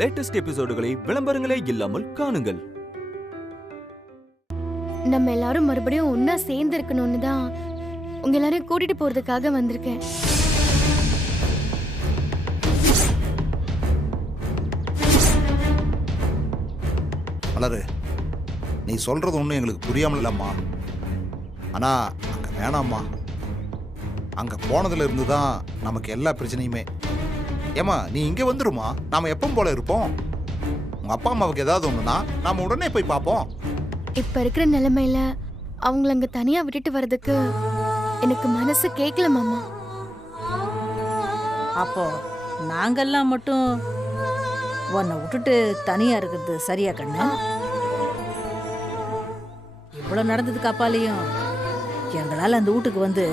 Latest எபிசோடுகளை விளம்பரங்களே இல்லாமல் காணுங்கள். நம்ம எல்லாரும் மறுபடியும் ஒன்னா சேர்ந்து இருக்கணும்னு தான் உங்க எல்லாரையும் கூட்டிட்டு போறதுக்காக வந்திருக்கேன். மலரு, நீ சொல்றது ஒன்றும் எங்களுக்கு புரியாமல் இல்லம்மா. ஆனா அங்க வேணாம்மா. அங்க போனதுல இருந்து தான் நமக்கு எல்லா பிரச்சனையுமே. ஏமா நீ இங்க வந்துருமா, நாம எப்பவும் போல இருப்போம். உங்க அப்பா அம்மாவுக்கு ஏதாவது ஒண்ணுனா நாம உடனே போய் பார்ப்போம். இப்ப இருக்கிற நிலைமையில அவங்கள அங்க தனியா விட்டுட்டு வர்றதுக்கு எனக்கு மனசு கேட்கல மாமா. அப்போ நாங்கெல்லாம் மட்டும் உன்னை விட்டுட்டு தனியா இருக்கிறது சரியா கண்ணு? இவ்வளவு நடந்ததுக்கு அப்பாலையும் எங்களால அந்த வீட்டுக்கு வந்து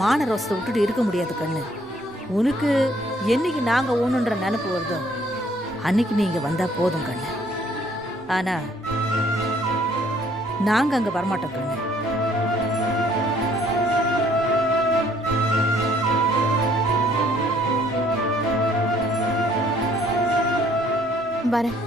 மான ரோசத்தை விட்டுட்டு இருக்க முடியாது கண்ணு. உனக்கு என்னைக்கு நாங்க ஒண்ணுன்ற நினைப்பு வருதோ அன்னைக்கு நீங்க வந்தா போதும் கண்ணு. ஆனா நாங்க அங்க வரமாட்டோம் கண்ணு. வரேன்.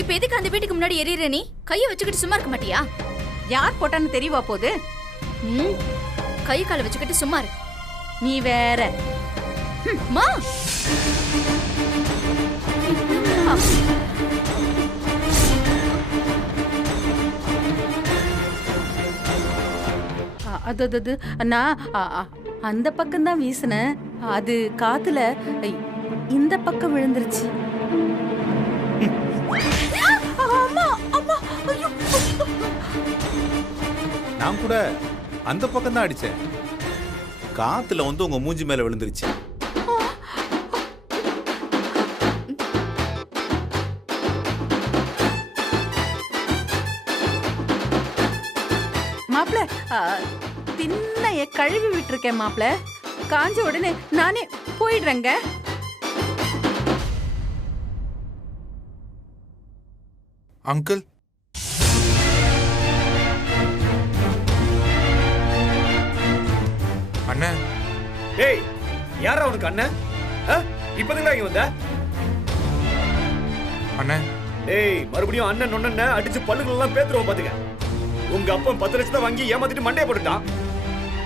இப்ப எதுக்கு அந்த வீட்டுக்கு முன்னாடி எரியற? நீ கைய வச்சுக்கிட்டு சும்மா இருக்க மாட்டியா? யார் போட்டான்னு தெரியவா போகுது? கை கால வச்சுக்கிட்டு சும்மா இரு. நீ வேற. மா அது நான் அந்த பக்கம் தான் வீசினேன். அது காத்துல இந்த பக்கம் விழுந்துருச்சு. நான் கூட அந்த பக்கம் தான் அடிச்சேன். காத்துல வந்து உங்க மூஞ்சி மேல விழுந்துருச்சு. மாப்பிள, திண்ணைய கழுவி விட்டுருக்கேன் மாப்பிள. காஞ்ச உடனே நானே போயிடுறேங்க. அங்கிள், அண்ணா. டேய், யாரா உனக்கு அண்ணன்? இப்பதான் இங்க வந்த? அண்ணா. டேய், மறுபடியும் அண்ணன் நொண்ண அடிச்சு பல்லுகள் எல்லாம் பேத்துருவோம் பாத்துக்க. உங்க அப்பா 10 லட்சத்தை வாங்கி ஏமாத்திட்டு மண்டைய போட்டுட்டான்.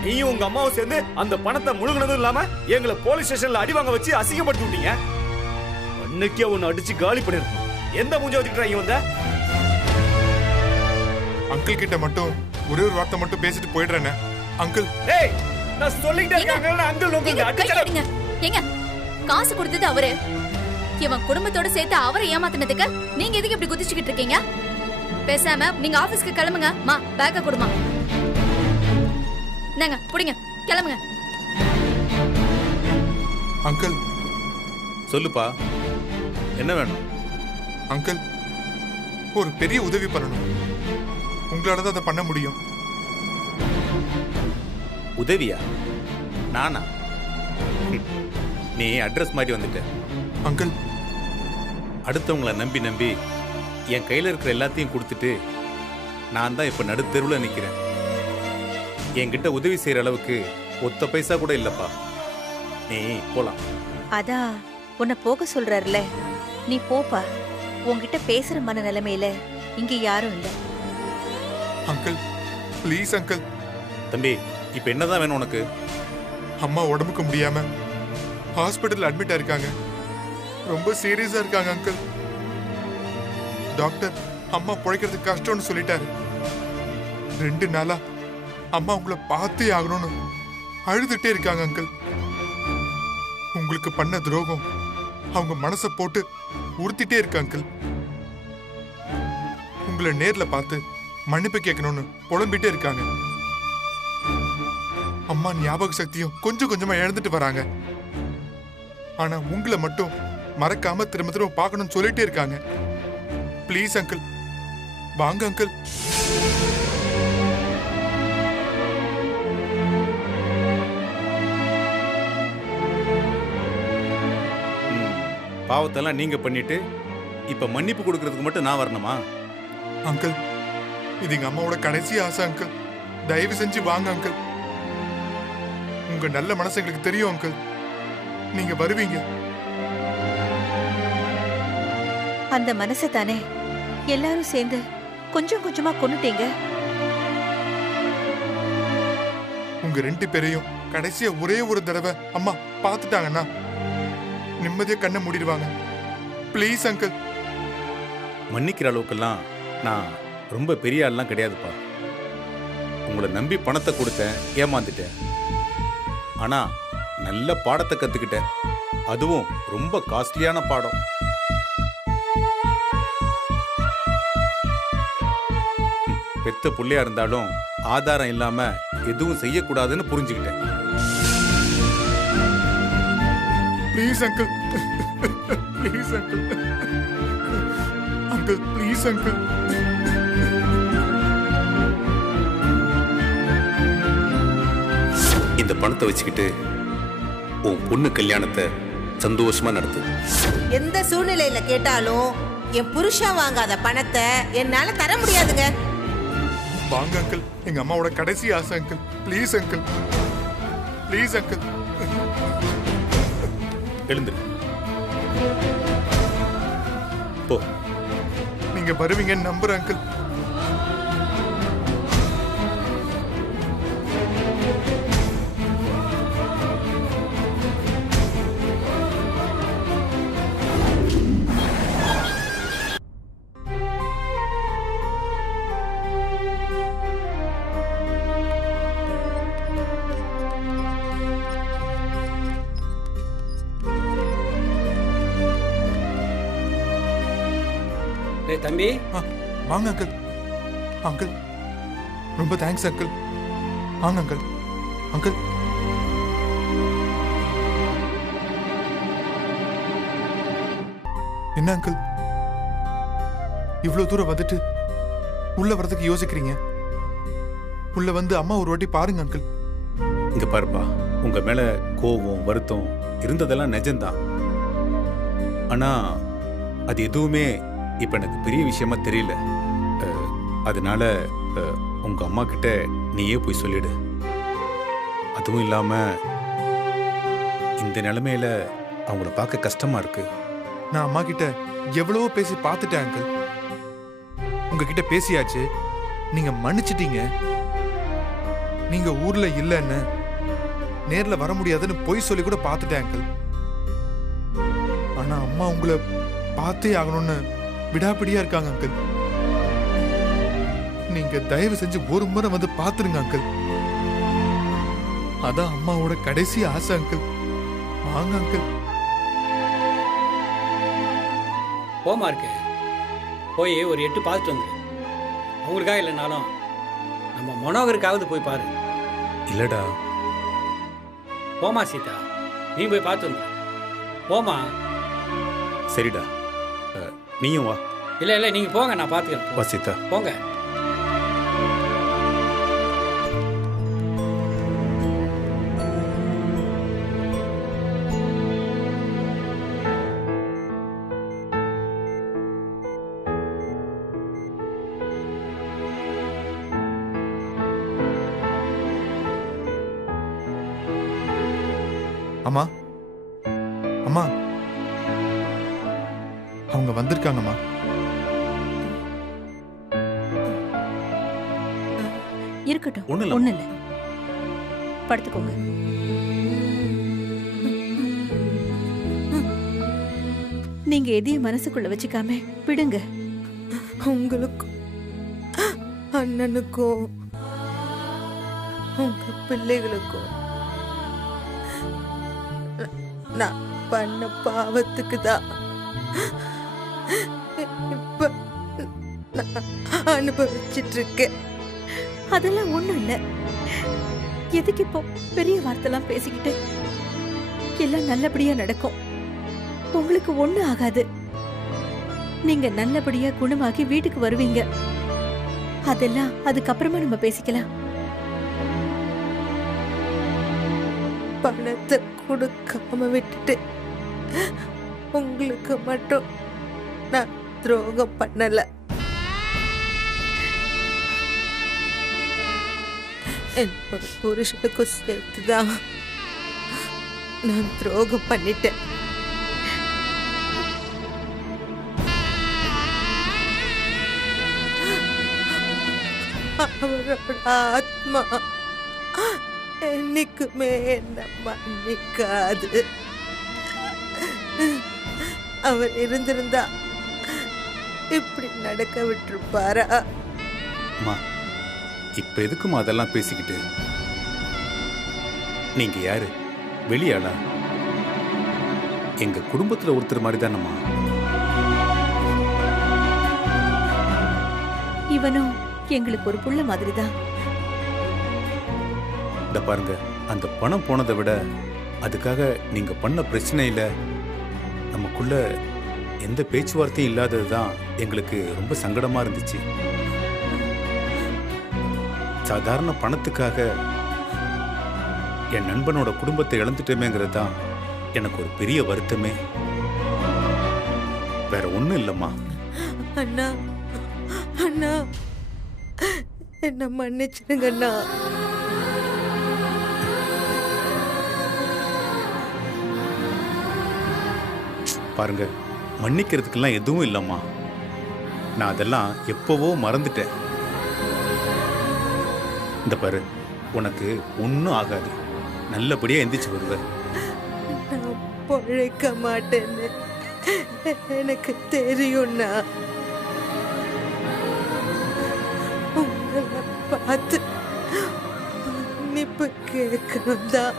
நீயும் உங்க அம்மாவும் சேர்ந்து அந்த பணத்தை முழுங்கினதும் இல்லாம எங்களை போலீஸ் ஸ்டேஷன்ல அடி வாங்க வச்சு அசிங்கப்படுத்தி விட்டீங்க. அன்னைக்கே உன்னை அடிச்சு காலி பண்ணிருக்கோம். எந்த மூஞ்ச வச்சுக்கிட்டா இங்க வந்த? அங்கிள் கிட்ட மட்டும் ஒரே ஒரு வார்த்தை மட்டும் பேசிட்டு போயிடுறேனே அங்கிள். டேய் நான் சொல்லிட்டே இருக்கேன் அங்கிள் எங்க உங்களுக்கு கை அடிச்சல. எடுங்க. எங்க காசு கொடுத்தது அவரு. இவன் குடும்பத்தோட சேர்த்து அவரை ஏமாத்தினதுக்கு நீங்க எதுக்கு இப்படி குதிச்சுக்கிட்டு இருக்கீங்க? பேசாம நீங்க ஆபீஸ்க்கு கிளம்புங்க. மா பேக்க கொடுமா. இந்தாங்க புடிங்க கிளம்புங்க. அங்கிள் சொல்லுப்பா, என்ன வேணும்? அங்கிள் ஒரு பெரிய உதவி பண்ணணும். உங்களால தான் அதை பண்ண முடியும். உதவியா? நானா? நீ அட்ரஸ் மாதிரி வந்துட்ட. அங்கிள் அடுத்தவங்கள நம்பி நம்பி என் கையில் இருக்கிற எல்லாத்தையும் கொடுத்துட்டு நான் தான் இப்போ நடுத்தெருவில் நிற்கிறேன். என்கிட்ட உதவி செய்கிற அளவுக்கு ஒத்த பைசா கூட இல்லைப்பா. நீ போலாம். அதான் உன்னை போக சொல்றாருல, நீ போப்பா. உன்கிட்ட பேசுற மன நிலைமையில இங்க யாரும் இல்ல. Uncle please uncle. தம்பி, இப்போ என்னதான் வேணும் உனக்கு? அம்மா உடம்புக்கு முடியாம ஹாஸ்பிட்டல் அட்மிட் ஆயிருக்காங்க. ரொம்ப சீரியஸா இருக்காங்க அங்கிள். டாக்டர் அம்மா பிழைக்கிறது கஷ்டம்னு சொல்லிட்டாரு. 2 நாளா அம்மா உங்களை பார்த்தே ஆகணும்னு அழுதுட்டே இருக்காங்க அங்கிள். உங்களுக்கு பண்ண துரோகம் அவங்க மனசை போட்டு உறுத்திட்டே இருக்கு அங்கிள். உங்களை நேர்ல பார்த்து மன்னிப்பு கேட்கணும்னு புலம்பிட்டே இருக்காங்க. அம்மா ஞாபக சக்தியும் கொஞ்சம் கொஞ்சமா இழந்துட்டு வராங்க. ஆனா உங்களை மட்டும் மறக்காம திரும்ப திரும்ப பார்க்கணும்னு சொல்லிட்டே இருக்காங்க. ப்ளீஸ் அங்கிள், வாங்க அங்கிள். பாவத்தெல்லாம் நீங்க பண்ணிட்டு இப்ப மன்னிப்பு கொடுக்கறதுக்கு மட்டும் நான் வரணுமா? அங்கிள் இது எங்க அம்மாவோட கடைசி ஆசை அங்கிள். தயவு செஞ்சு வாங்க அங்கிள். உங்க நல்ல மனசு எங்களுக்கு தெரியும் அங்கிள். நீங்க வருவீங்க. அந்த மனசை தானே எல்லாரும் சேர்ந்து கொஞ்சம் கொஞ்சமா கொன்னுட்டீங்க. உங்க 2 பேரையும் கடைசியா ஒரே ஒரு தடவை அம்மா பார்த்துட்டாங்கன்னா நிம்மதியா கண்ணை மூடிடுவாங்க. Please uncle. மன்னிக்கிற அளவுக்கெல்லாம் நான் ரொம்ப பெரிய ஆள்லாம் கிடையாதுப்பா. உங்களை நம்பி பணத்தை கொடுத்தேன், ஏமாந்துட்டேன். ஆனா நல்ல பாடத்தை கத்துக்கிட்டேன். அதுவும் ரொம்ப காஸ்ட்லியான பாடம். பெத்த புள்ளையா இருந்தாலும் ஆதாரம் இல்லாம எதுவும் செய்யக்கூடாதுன்னு புரிஞ்சுக்கிட்டேன். Please uncle. Please uncle. Uncle please uncle. இந்த பணத்தை வச்சுக்கிட்டு உன் பொண்ணு கல்யாணத்தை சந்தோஷமா நடத்து. எந்த சூழ்நிலையில கேட்டாலும் என் புருஷன் வாங்காத பணத்தை என்னால தர முடியாதுங்க. வாங்க அங்கிள். எங்க அம்மாவோட கடைசி ஆசை uncle. Please uncle. Please uncle. எழுந்துரு போ. நீங்க வருவீங்கன்னு நம்புறேன் அங்கிள். தம்பி வாங்க அங்கிள். அங்கிள் ரொம்ப தேங்க்ஸ் அங்கிள். வாங்க அங்கிள். அங்கிள் என்ன அங்கிள் இவ்வளவு தூரம் வந்துட்டு உள்ள வரதுக்கு யோசிக்கிறீங்க? உள்ள வந்து அம்மா ஒரு வாட்டி பாருங்க அங்கிள். இங்க பாருப்பா, உங்க மேல கோபம் வருத்தம் இருந்ததெல்லாம் நிஜம்தான். ஆனா அது எதுவுமே இப்ப எனக்கு பெரிய விஷயமா தெரியல. அதனால உங்க அம்மா கிட்ட நீயே போய் சொல்லிடு. அதுவும் இல்லாம இந்த நிலைமையில அவங்கள பார்க்க கஷ்டமா இருக்கு. நான் அம்மா கிட்ட எவ்வளவோ பேசி பார்த்துட்டேன் அங்கிள். உங்ககிட்ட பேசியாச்சு, நீங்க மன்னிச்சிட்டீங்க. நீங்க ஊர்ல இல்லைன்னு நேர்ல வர முடியாதுன்னு பொய் சொல்லி கூட பார்த்துட்டேன் அங்கிள். ஆனா அம்மா உங்களை பார்த்தே ஆகணும்னு விடாப்பிடியா இருக்காங்க அங்கிள். நீங்க நீங்க தயவு செஞ்சு ஒரு முறை வந்து பாத்துருங்க அங்கிள். அதான் அம்மாவோட கடைசி ஆசை அங்கிள். வாங்க அங்கிள். போமா இருக்கு, போய் ஒரு 8 பார்த்துட்டு வந்துரு. அவங்களுக்காக இல்லைனாலும் நம்ம மனோகருக்காவது போய் பாரு. இல்லடா. போமா சீதா, நீ போய் பார்த்து வந்துரு. போமா. சரிடா, நீயும் வா. இல்லை நீங்க போங்க, நான் பார்த்துக்கிறேன். வா சீதா, போங்க. அம்மா அம்மா, அவங்க வந்திருக்காங்கம்மா. இருக்கட்டும், ஒண்ணும் ஒண்ணு இல்ல. படுத்துக்கோங்க. நீங்க எதையும் மனசுக்குள்ள வச்சுக்காம விடுங்க. உங்களுக்கும் அண்ணனுக்கும் உங்க பிள்ளைகளுக்கும் நான் பண்ண பாவத்துக்கு தான் இப்ப நான் அனுபவிச்சிட்டு இருக்கேன். அதெல்லாம் ஒண்ணும் இல்ல. எதுக்கு இப்போ பெரிய வார்த்தைலாம் பேசிக்கிட்டு? எல்லாம் நல்லபடியா நடக்கும். உங்களுக்கு ஒண்ணு ஆகாது. நீங்க நல்லபடியா குணமாக்கி வீட்டுக்கு வருவீங்க. அதெல்லாம் அதுக்கப்புறமா நம்ம பேசிக்கலாம். பணத்தை கொடுக்காம விட்டுட்டு உங்களுக்கு மட்டும் நான் துரோகம் பண்ணல. என்னோட புருஷனுக்கும் சேர்த்துதான் நான் துரோகம் பண்ணிட்டேன். அவரோட ஆத்மா என்னைக்குமே என்ன மன்னிக்காது. அவர் இருந்திருந்தா இப்படி நடக்க விட்டுருப்பாரா? அம்மா, இப்ப எதுக்குமா அதெல்லாம் பேசிக்கிட்டு? நீங்க யாரு? வெளியாளா? எங்க குடும்பத்துல ஒருத்தர் மாதிரி தானம்மா. இவனும் எங்களுக்கு ஒரு புள்ள மாதிரிதான். இந்த பாருங்க, அந்த பணம் போனதை விட அதுக்காக நீங்க பண்ண பிரச்சனையில நமக்குள்ள எந்த பேச்சுவார்த்தையும் இல்லாதது தான் எங்களுக்கு ரொம்ப சங்கடமா இருந்துச்சு. சாதாரண பணத்துக்காக என் நண்பனோட குடும்பத்தை இழந்துட்டோமேங்கிறது தான் எனக்கு ஒரு பெரிய வருத்தமே. வேற ஒண்ணும் இல்லம்மா. அண்ணா அண்ணா, என்ன மன்னிச்சிடுங்க அண்ணா. பாருங்க, மன்னிக்கிறதுக்கெல்லாம் எதுவும் இல்லம்மா. நான் அதெல்லாம் எப்பவோ மறந்துட்டேன். இந்த பாரு, உனக்கு ஒன்றும் ஆகாது. நல்லபடியா எந்திரிச்சு வருவ. நான் பொழைக்க மாட்டேன்னு எனக்கு தெரியும்ண்ணா. உங்களை பார்த்து மன்னிப்பு கேட்கணும் தான்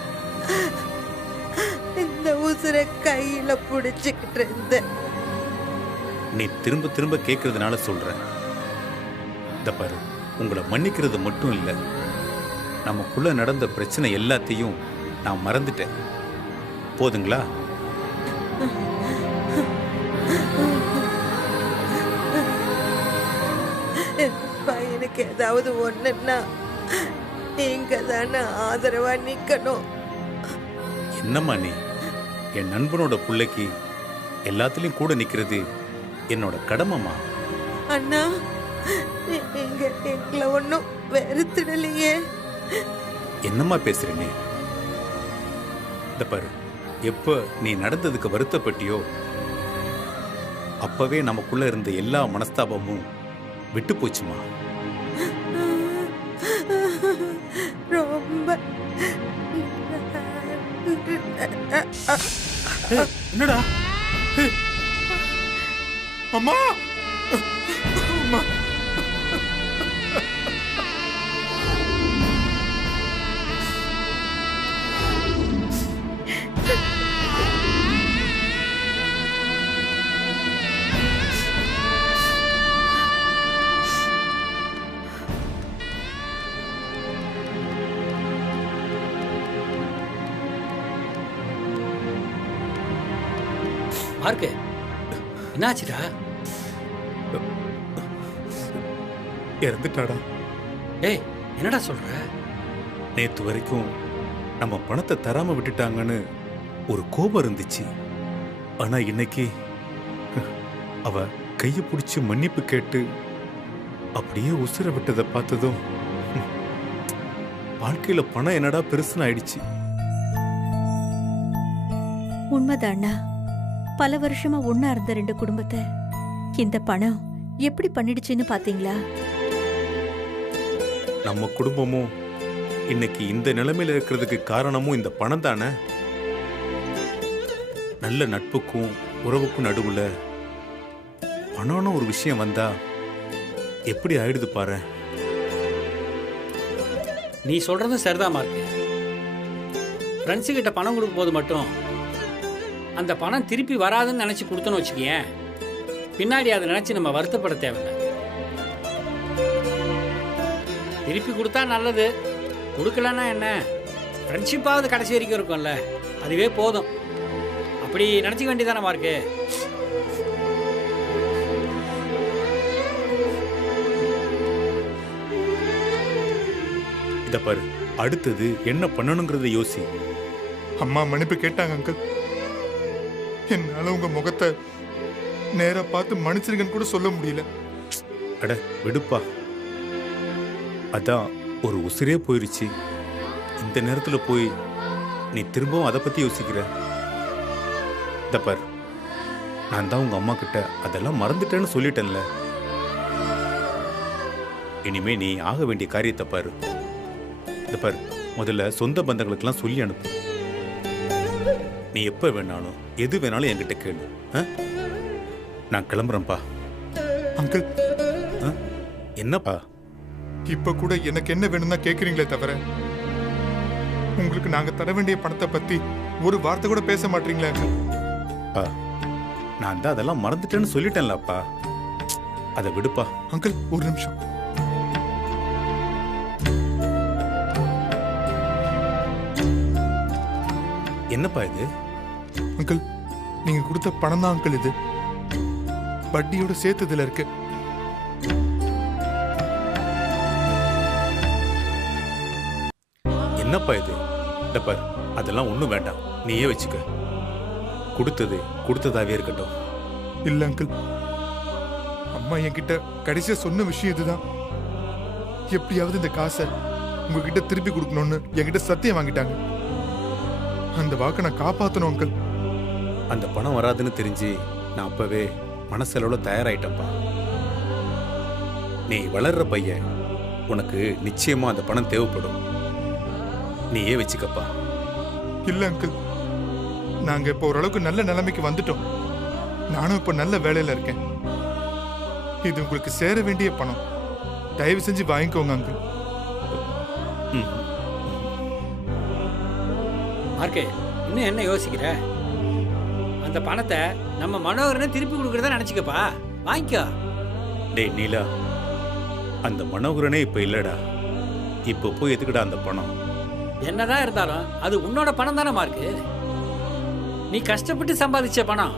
இந்த உசுரை கையில புடிச்சுக்கிட்டு இருந்த. நீ திரும்ப திரும்ப கேட்கறதுனால சொல்ற. இந்த பாரு, உங்களை மன்னிக்கிறது மட்டும் இல்ல, நமக்குள்ள நடந்த பிரச்சனை எல்லாத்தையும் நான் மறந்துட்டேன். போதுங்களா? பையனுக்கு ஏதாவது ஒண்ணுன்னா நீங்க தானே ஆதரவா நிக்கணும். என்னம்மா நீ? என் நண்பனோட பிள்ளைக்கு எல்லாத்துலயும் கூட நிக்கிறது என்னோட கடமைமா. அண்ணா, நீங்க எங்களை ஒன்னும் வெறுத்துடலையே. என்னம்மா பேசுற நீ? இந்த பாரு, எப்ப நீ நடந்ததுக்கு வருத்தப்பட்டியோ அப்பவே நமக்குள்ள இருந்த எல்லா மனஸ்தாபமும் விட்டு போச்சுமா. ரொம்ப என்னடா? அம்மா, அம்மா, மார்க்கு என்னாச்சுடா? இறந்துட்டாடா. டேய் என்னடா சொல்ற? நேத்து வரைக்கும் நம்ம பணத்தை தராம விட்டுட்டாங்கன்னு ஒரு கோபம் இருந்துச்சு. ஆனா இன்னைக்கு அவ கையை பிடிச்சி மன்னிப்பு கேட்டு அப்படியே உசுர விட்டதை பார்த்ததும் வாழ்க்கையில பணம் என்னடா பெருசுன்னு ஆயிடுச்சு. உண்மைதாண்ணா. பல வருஷமா ஒண்ணா இருந்த ரெண்டு குடும்பத்தை இந்த பணம் எப்படி பண்ணிடுச்சுன்னு பாத்தீங்களா? நம்ம குடும்பமும் இன்னைக்கு இந்த நிலைமையில இருக்கிறதுக்கு காரணமும் இந்த பணம் தானே. நல்ல நட்புக்கும் உறவுக்கும் நடுவுல பணம்னு ஒரு விஷயம் வந்தா எப்படி ஆயிடுது பாரு. நீ சொல்றதும் சரிதான் மார்க்கு. ஃப்ரெண்ட்ஸு கிட்ட பணம் கொடுக்கும் போது மட்டும் அந்த பணம் திருப்பி வராதுன்னு நினைச்சு கொடுத்தோன்னு வச்சுக்கேன், பின்னாடி அதை நினைச்சு நம்ம வருத்தப்பட தேவையில்லை. திருப்பி கொடுத்தா நல்லது, கொடுக்கலன்னா என்ன, ஃப்ரெண்ட்ஷிப்பாவது கடைசி வரைக்கும் இருக்கும்ல, அதுவே போதும். அப்படி நினச்சிக்க வேண்டியதானே மார்க்கு. இத பாரு, அடுத்தது என்ன பண்ணணுங்கிறத யோசி. அம்மா மன்னிப்பு கேட்டாங்க அங்கிள். என்னால உங்க முகத்தை நேரா பார்த்து மன்னிச்சிருங்கன்னு கூட சொல்ல முடியல. அட விடுப்பா, அதான் ஒரு உசிரே போயிருச்சு. இந்த நேரத்துல போய் நீ திரும்பவும் அதை பத்தி யோசிக்கிற. இத பாரு, நான் தான் உங்க அம்மா கிட்ட அதெல்லாம் மறந்துட்டேன்னு சொல்லிட்டேன்ல. இனிமே நீ ஆக வேண்டிய காரியத்தை பாரு. இத பாரு, முதல்ல சொந்த பந்தங்களுக்கெல்லாம் சொல்லி அனுப்பு. நீ எப்ப வேணாலும் எது வேணாலும் என்கிட்ட கேளு. நான் கிளம்புறேன்ப்பா. அங்கிள், என்னப்பா? இப்ப கூட எனக்கு என்ன வேணும்னா கேக்குறீங்களே தவிர உங்களுக்கு நாங்க தர வேண்டிய பணத்தை பத்தி ஒரு வார்த்தை கூட பேச மாட்டீங்களா அங்கிள்? நான் தான் அதெல்லாம் மறந்துட்டேன்னு சொல்லிட்டேன்லப்பா, அதை விடுப்பா. அங்கிள் ஒரு நிமிஷம். என்னப்பா இது? அங்கிள், நீங்க கொடுத்த பணம் தான் அங்கிள் இது. வட்டியோட சேர்த்ததுல இருக்கு. என்னப்பா இது? இந்த பாரு, அதெல்லாம் ஒண்ணும் வேண்டாம், நீயே வச்சுக்க. கொடுத்தது கொடுத்ததாவே இருக்கட்டும். இல்ல அங்கிள், அம்மா என்கிட்ட கடைசியா சொன்ன விஷயம் இதுதான். எப்படியாவது இந்த காசை உங்ககிட்ட திருப்பி கொடுக்கணும்னு என்கிட்ட சத்தியம் வாங்கிட்டாங்க. அந்த வாக்கை நான் காப்பாத்தணும் அங்கிள். அந்த பணம் வராதுன்னு தெரிஞ்சு நான் அப்பவே மனசளவுல தயாராயிட்டப்பா. நீ வளர்ற பையன், உனக்கு நிச்சயமா அந்த பணம் தேவைப்படும். நீயே வச்சுக்கப்பா. இல்ல அங்கிள், நாங்க இப்ப ஓரளவுக்கு நல்ல நிலைமைக்கு வந்துட்டோம். நானும் இப்ப நல்ல வேலையில இருக்கேன். இது உங்களுக்கு சேர வேண்டிய பணம். தயவு செஞ்சு வாங்கிக்கோங்க அங்கிள். மார்க்கே, இன்னும் என்ன யோசிக்கிற? அந்த பணத்தை நம்ம மனோகரனை திருப்பி கொடுக்கறதா நினைச்சுக்கப்பா, வாங்கிக்கோ. டேய் நீலா, அந்த மனோகரனே இப்ப இல்லடா. இப்ப போய் எதுக்குடா அந்த பணம்? என்னதான் இருந்தாலும் அது உன்னோட பணம் தானே மார்க்கு. நீ கஷ்டப்பட்டு சம்பாதிச்ச பணம்,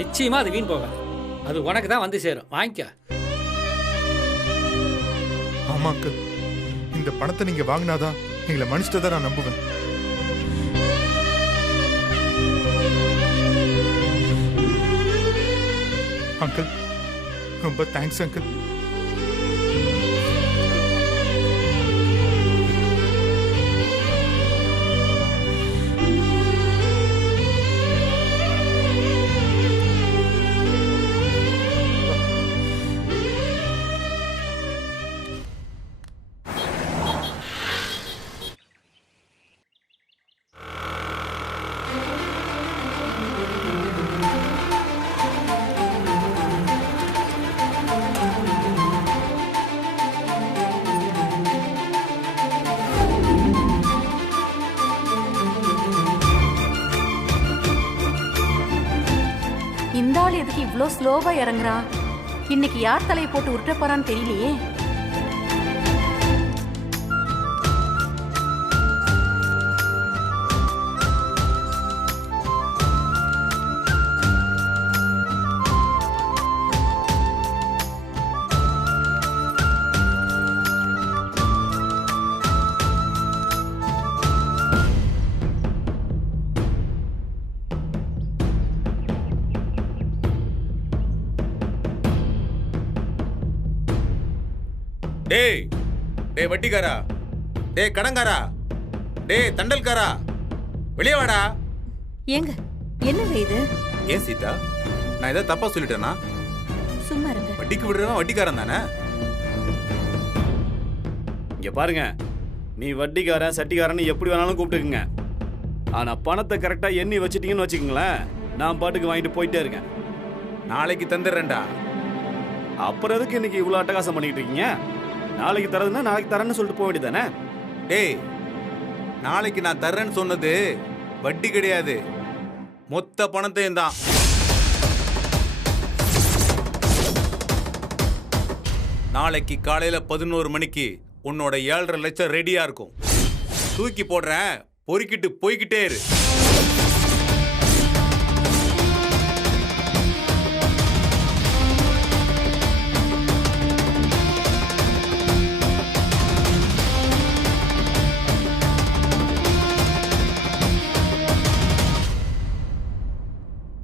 நிச்சயமா அது வீண் போகாது. அது உனக்கு தான் வந்து சேரும், வாங்கிக்க. ஆமா அங்கிள், இந்த பணத்தை நீங்க வாங்கினாதான் எங்களை மனுஷதான் நான் நம்புவேன். அங்கிள், ரொம்ப தேங்க்ஸ் அங்கிள். இந்த ஆள் எதுக்கு இவ்ளோ ஸ்லோவா இறங்குறான்? இன்னைக்கு யார் தலையை போட்டு உருட்ட போறான்னு தெரியலையே. டேய் டேய் வட்டிக்காரா, டேய் கடங்காரா, டேய் தண்டல்காரா, வெளியே வாடா. ஏங்க என்னங்க இது? ஏன் சீதா, நான் ஏதாவது தப்பா சொல்லிட்டேனா? சும்மா இருங்க. வட்டிக்கு விடுறவன் வட்டிக்காரன் தானே? இங்க பாருங்க, நீ வட்டிக்காரன் சட்டிக்காரன்னு எப்படி வேணாலும் கூப்பிட்டுக்குங்க. ஆனா பணத்தை கரெக்டா எண்ணி வச்சிட்டீங்கன்னு வச்சுக்கோங்களேன், நான் பாட்டுக்கு வாங்கிட்டு போயிட்டே இருக்கேன். நாளைக்கு தந்துடுறேன்டா. அப்புறம் எதுக்கு இன்னைக்கு இவ்வளவு அட்டகாசம் பண்ணிட்டு இருக்கீங்க? நாளைக்கு தரதுன்னா நாளைக்கு தரேன்னு சொல்லிட்டு போக வேண்டியதானே? டேய், நாளைக்கு நான் தர்றேன்னு சொன்னது வட்டி கிடையாது, மொத்த பணத்தையும் தான். நாளைக்கு காலையில 11 மணிக்கு உன்னோட 7.5 லட்சம் ரெடியா இருக்கும். தூக்கி போடுறேன், பொறுக்கிட்டு போய்கிட்டே இரு.